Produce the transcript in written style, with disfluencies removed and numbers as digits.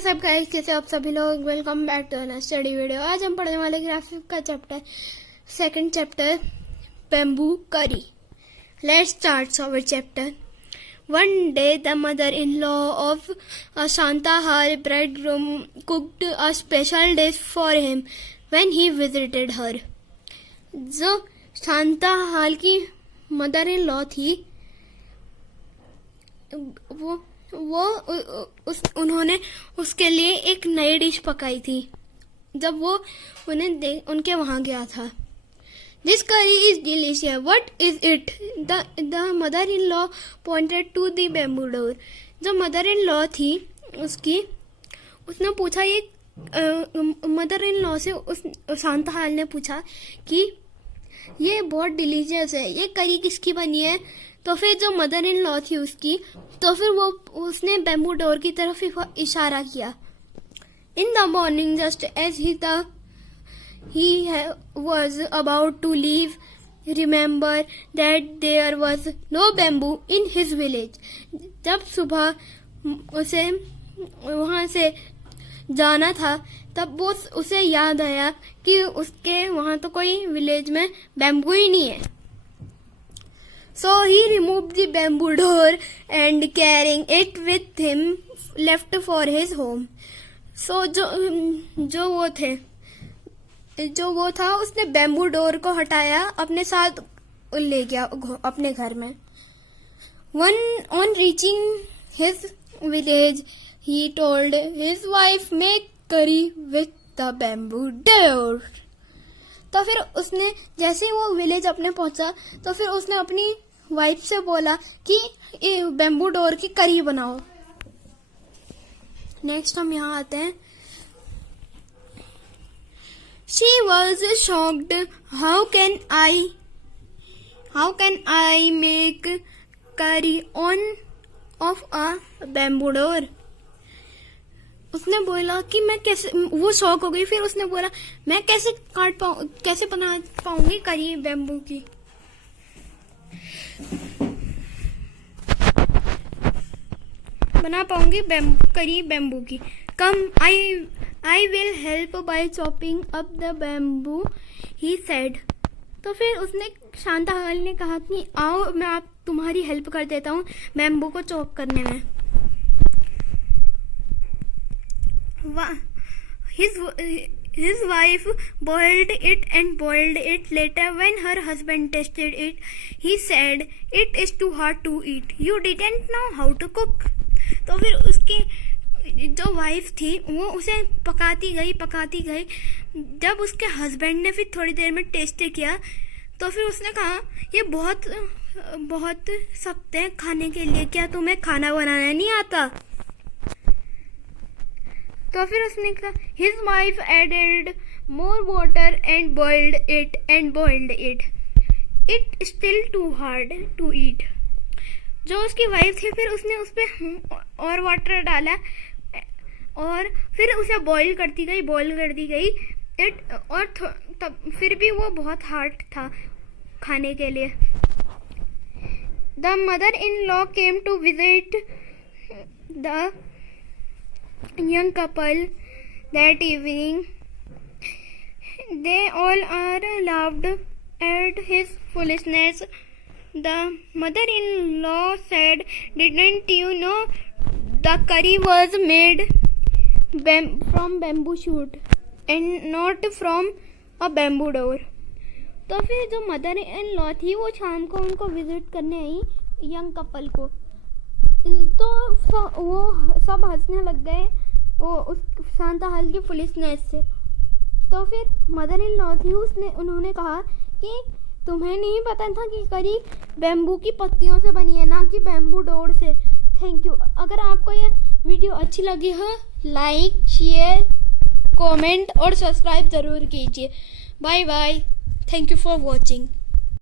सब गाइस, कैसे आप सभी लोग। Welcome back to another study video. आज हम पढ़ने वाले ग्राफिक का chapter, second chapter, bamboo curry. Let's start our chapter. One day the mother-in-law of Shantahal bridegroom cooked a special dish for him when he visited her. जो शांताहाल की mother in law थी, उन्होंने उसके लिए एक नई डिश पकाई थी जब वो उनके वहां गया था। This curry is delicious. What is it? The mother-in-law pointed to the bamboo door. जो mother-in-law थी उसने पूछा, ये mother-in-law से शांताहाल ने पूछा कि ये बहुत डिलीशियस है, ये करी किसकी बनी है। तो फिर जो मदर इन लॉ थी तो फिर उसने बैम्बू डोर की तरफ इशारा किया। In the morning just as he was about to leave, remember that there was no bamboo in his village. जब सुबह उसे वहां से जाना था तब उसे याद आया कि उसके वहां तो कोई विलेज में बैम्बू ही नहीं है। So he removed the bamboo door and carrying it with him left for his home. So जो वो था उसने बैम्बू डोर को हटाया, अपने साथ ले गया अपने घर में। On reaching his village, he told his wife, make curry with the bamboo door. तो फिर उसने जैसे ही वो विलेज अपने पहुंचा तो फिर उसने अपनी वाइफ से बोला कि बैम्बू डोर की करी बनाओ। नेक्स्ट हम यहाँ आते हैं। She was shocked. How can I make curry of a bamboo door? उसने बोला कि मैं कैसे, वो शॉक हो गई। फिर उसने बोला, मैं कैसे बना पाऊंगी करी बैम्बू की। करी बैम्बू की। कम, I will help by chopping up the bamboo, he said. तो फिर उसने शांताहाल ने कहा कि आओ मैं तुम्हारी हेल्प कर देता हूँ बैम्बू को चॉप करने में। His wife boiled it and boiled it. Later, when her husband tasted it, he said, "It is too hard to eat. You didn't know how to cook." तो फिर उसकी जो वाइफ थी वो उसे पकाती गई। जब उसके हस्बैंड ने फिर थोड़ी देर में टेस्ट किया तो फिर उसने कहा, ये बहुत सख्त है खाने के लिए, क्या तुम्हें खाना बनाना नहीं आता। तो फिर उसने कहा, his wife added more water and boiled it. It still too hard to eat. जो उसकी वाइफ थी फिर उसने उस पे और वाटर डाला और फिर उसे बॉईल करती गई और तब फिर भी वो बहुत हार्ड था खाने के लिए। The mother-in-law came to visit the young couple that evening. They all laughed at his foolishness. The mother-in-law said, "Didn't you know the curry was made from bamboo shoot and not from a bamboo door?" तो फिर जो mother in law थी वो शाम को उनको visit करने आई young couple को। तो वो सब हंसने लग गए वो उस शांताहाल की फुलिशनेस से। तो फिर मदर इन लॉ थी उन्होंने कहा कि तुम्हें नहीं पता था कि करी बैम्बू की पत्तियों से बनी है, ना कि बैम्बू डोर से। Thank you. अगर आपको ये वीडियो अच्छी लगी हो, लाइक, शेयर, कमेंट और सब्सक्राइब जरूर कीजिए। Bye bye. Thank you for watching.